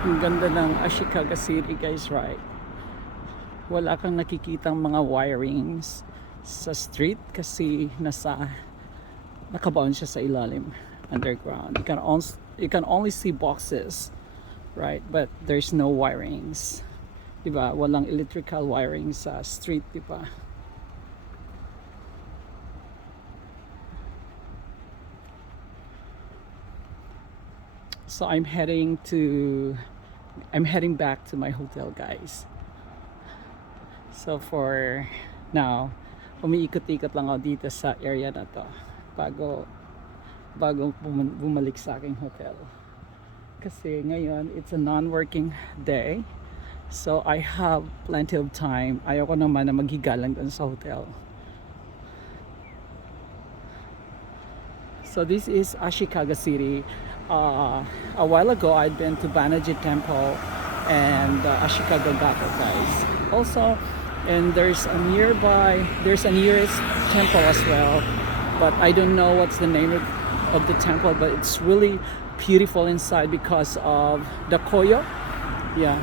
Ang ganda ng Ashikaga City guys, right? Wala kang nakikitang mga wirings sa street kasi nakabound siya sa ilalim, underground. You can only see boxes, right? But there's no wirings. Diba? Walang electrical wiring sa street, diba? So I'm heading back to my hotel, guys. So for now, umiikot-ikot lang ako dito sa area na to bago bumalik sa aking hotel. Kasi ngayon, it's a non-working day. So I have plenty of time. Ayoko naman na maghiga lang dun sa hotel. So this is Ashikaga City. A while ago, I'd been to Banaji Temple and Ashikaga Gato, guys. Also, and there's a nearest temple as well, but I don't know what's the name of the temple, but it's really beautiful inside because of the koyo. Yeah.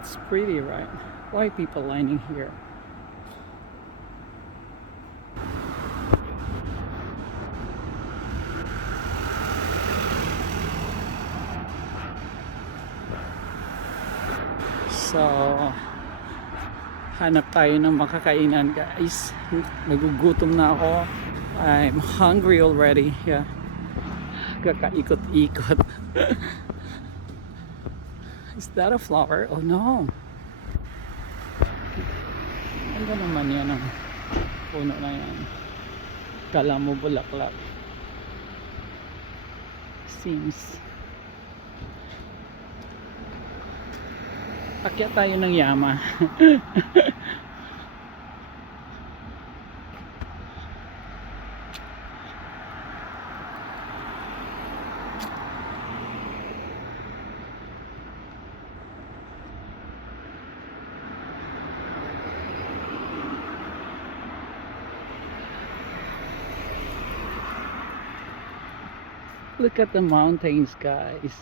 It's pretty, right? Why are people lining here? So, hanap tayo ng makakainan, guys. Nagugutom na ako. I'm hungry already. Yeah. Kakaikot-ikot. Is that a flower? Oh no. Ganda naman yan ang puno na yan. Kala mo bulaklak. Seems. Akyat tayo ng Yama. Look at the mountains, guys.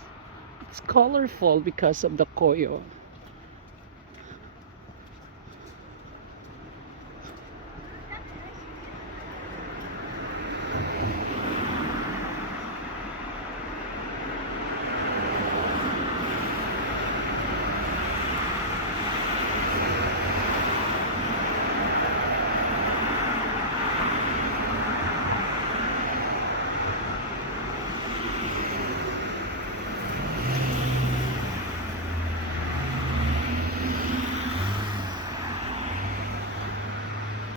It's colorful because of the koyo.